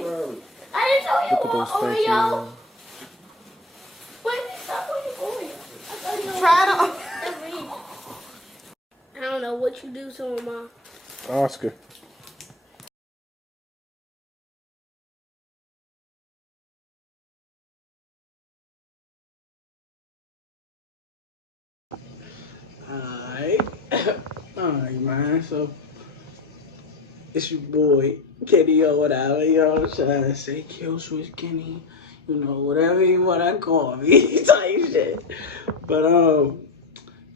Bro. I didn't tell you Look at what those Oreo. statues. Wait, stop putting Oreo. I thought you Try it on. I don't know what you do to him, Mom. Oscar. Alright, man. So, it's your boy, Kenny or whatever, you know what I'm trying to say? Kill Switch Kenny, you know, whatever you want to call me, type shit. But,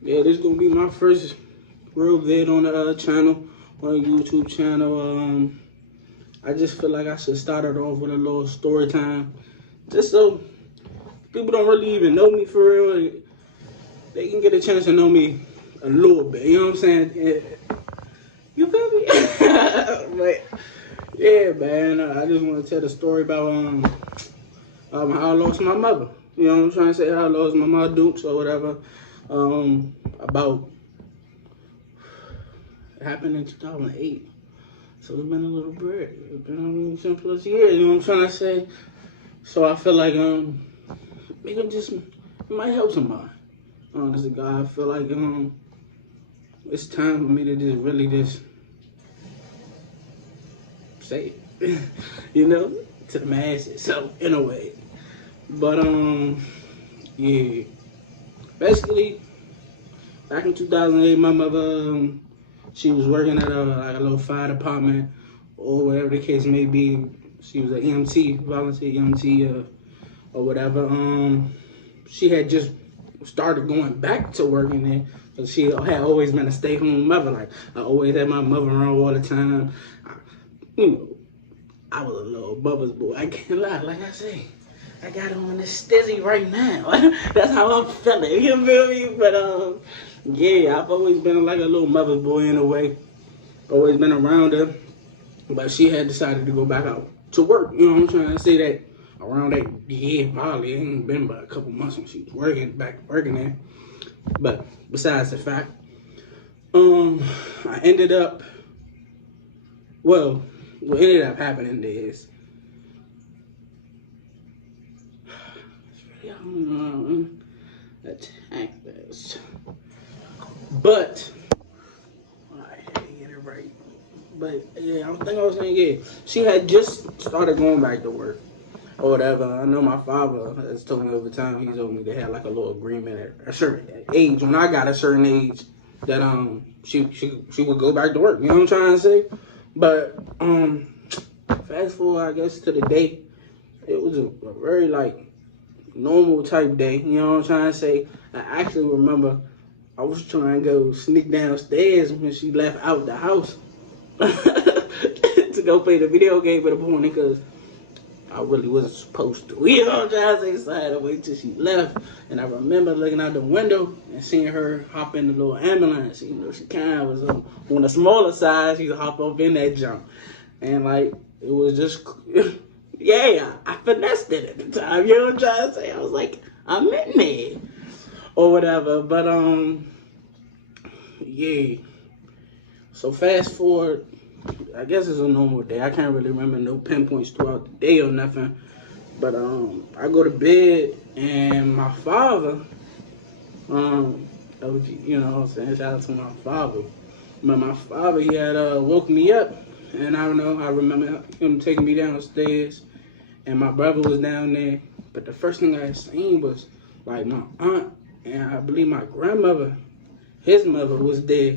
yeah, this is going to be my first real vid on the channel, on the YouTube channel. I just feel like I should start it off with a little story time, just so people don't really even know me for real. They can get a chance to know me a little bit, you know what I'm saying? You feel me? But yeah, man, I just want to tell the story about how I lost my mother. You know what I'm trying to say? How I lost my mother, Dukes or whatever. About it happened in 2008. So it's been a little bit. It's been 10 plus years. You know what I'm trying to say? So I feel like maybe it might help somebody. Honestly, God, I feel like it's time for me to just really just say it, you know, to the masses. So in a way, but yeah, basically, back in 2008, my mother she was working at like a little fire department or whatever the case may be. She was an EMT, volunteer EMT or whatever. She had just started going back to working there. So she had always been a stay-home mother. Like, I always had my mother around all the time. You know, I was a little mother's boy. I can't lie. Like I say, I got on this stizzy right now. That's how I'm feeling. You feel me? But, yeah, I've always been like a little mother's boy in a way. Always been around her. But she had decided to go back out to work. You know what I'm trying to say? That around that year, probably, it ain't been but a couple months when she was working there. But besides the fact, I ended up, what ended up happening is, attack this. But, I had to get it right. But yeah, I think I was saying, yeah, she had just started going back to work or whatever. I know my father has told me over time, he told me they had like a little agreement at a certain age. When I got a certain age, that she would go back to work. You know what I'm trying to say? But fast forward, I guess, to the day, it was a very like normal type day. You know what I'm trying to say? I actually remember I was trying to go sneak downstairs when she left out the house to go play the video game for the morning because I really wasn't supposed to. You know what I'm trying to say? So I had to wait till she left. And I remember looking out the window and seeing her hop in the little ambulance. You know, she kind of was on the smaller side. She would hop up in that jump. And like, it was just, yeah, I finessed it at the time. You know what I'm trying to say? I was like, I'm in there. Or whatever. But, yeah. So fast forward, I guess it's a normal day. I can't really remember no pinpoints throughout the day or nothing. But I go to bed and my father, OG, you know what I'm saying? Shout out to my father. But my father, he had woke me up, and I don't know, I remember him taking me downstairs, and my brother was down there. But the first thing I seen was like my aunt and I believe my grandmother, his mother, was there.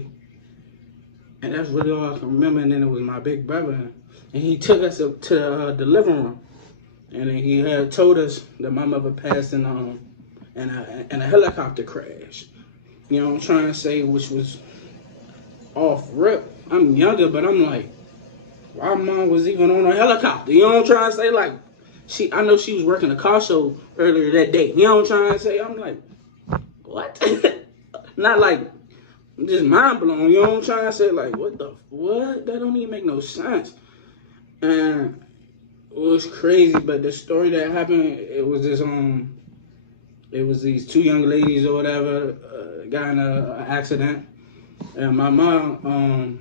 And that's really all I can remember. And then it was my big brother. And he took us up to the living room. And then he had told us that my mother passed in a helicopter crash. You know what I'm trying to say? Which was off rip. I'm younger, but I'm like, why mom was even on a helicopter? You know what I'm trying to say? Like, I know she was working a car show earlier that day. You know what I'm trying to say? I'm like, what? Not like, I'm just mind blown, you know what I'm trying to say? Like, what? That don't even make no sense. And it was crazy, but the story that happened, it was these two young ladies or whatever, got in an accident. And my mom,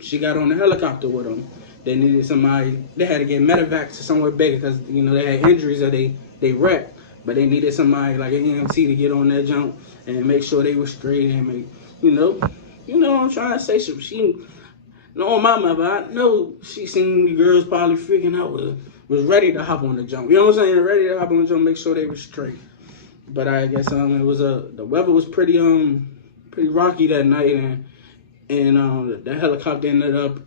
she got on the helicopter with them. they needed somebody. They had to get medevac to somewhere bigger because they had injuries or they wrecked. But they needed somebody like an EMT to get on that jump and make sure they were straight and make what I'm trying to say. So she, no, my mother, I know she seen the girls probably freaking out, was ready to hop on the jump. You know what I'm saying? Ready to hop on the jump, make sure they were straight. But I guess it was the weather was pretty rocky that night, and the helicopter ended up.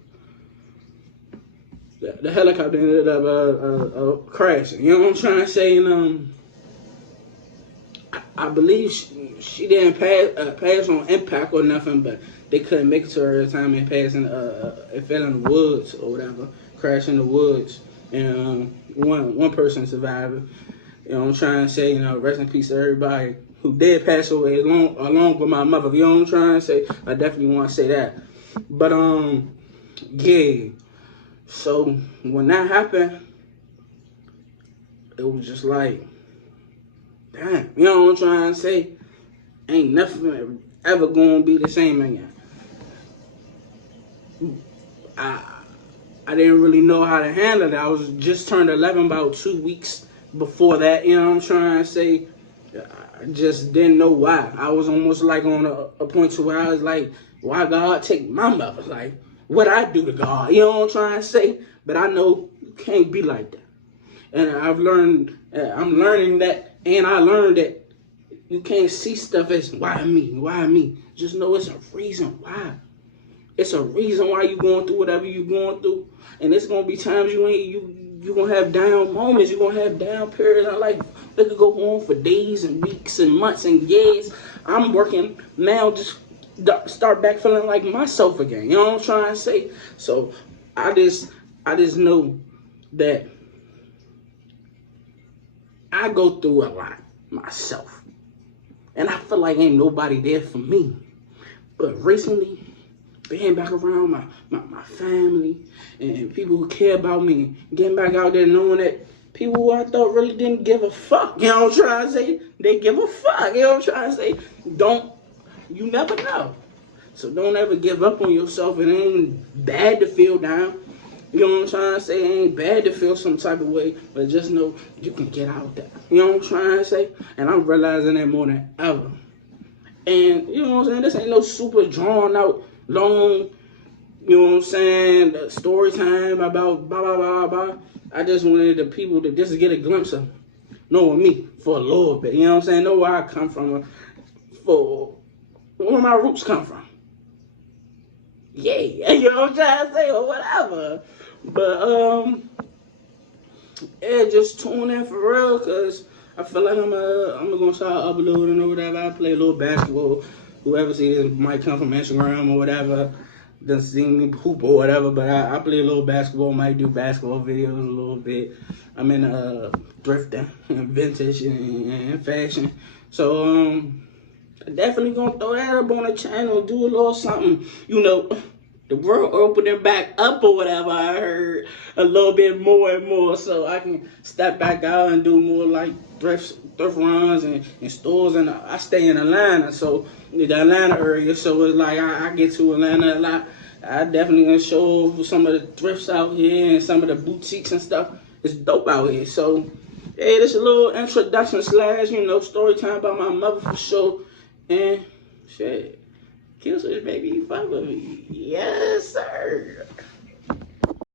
The helicopter ended up crashing. You know what I'm trying to say? And I believe she didn't pass on impact or nothing, but they couldn't make it to her at the time and pass it fell in the woods or whatever, crashed in the woods, and one person survived. You know what I'm trying to say? Rest in peace to everybody who did pass away along with my mother. You know what I'm trying to say? I definitely want to say that. But yeah. So when that happened, it was just like, damn, you know what I'm trying to say? Ain't nothing ever gonna be the same again. I didn't really know how to handle it. I was just turned 11 about 2 weeks before that, you know what I'm trying to say? I just didn't know why. I was almost like on a point to where I was like, why God take my mother? Like, what I do to God? You know what I'm trying to say? But I know you can't be like that. And I'm learning that, and I learned that you can't see stuff as, why me? Why me? Just know it's a reason why. It's a reason why you're going through whatever you're going through. And it's going to be times you're going to have down moments. You're going to have down periods in life. They could go on for days and weeks and months and years. I'm working now, just start back feeling like myself again. You know what I'm trying to say? So I just know that I go through a lot myself. And I feel like ain't nobody there for me. But recently, being back around my family and people who care about me, getting back out there knowing that people who I thought really didn't give a fuck, you know what I'm trying to say? They give a fuck, you know what I'm trying to say? You never know. So don't ever give up on yourself. It ain't bad to feel down. You know what I'm trying to say? It ain't bad to feel some type of way, but just know you can get out there. You know what I'm trying to say? And I'm realizing that more than ever. And you know what I'm saying? This ain't no super drawn out, long, you know what I'm saying, the story time about blah, blah, blah, blah. I just wanted the people to just get a glimpse of knowing me for a little bit. You know what I'm saying? Know where I come from, for where my roots come from. Yeah, you know what I'm trying to say, or whatever. But, yeah, just tune in for real, because I feel like I'm going to start uploading or whatever. I play a little basketball. Whoever sees it might come from Instagram or whatever. Doesn't see me hoop or whatever, but I play a little basketball. Might do basketball videos a little bit. I'm in thrifting and vintage and fashion. So, definitely going to throw that up on the channel. Do a little something, the world opening back up or whatever. I heard a little bit more and more, so I can step back out and do more like thrift runs and stores. And I stay in Atlanta, so the Atlanta area. So it's like I get to Atlanta a lot. I definitely gonna show some of the thrifts out here and some of the boutiques and stuff. It's dope out here. So hey, this is a little introduction / story time about my mother for sure. And shit. Kill Switch, baby, you fuck with me. Yes, sir.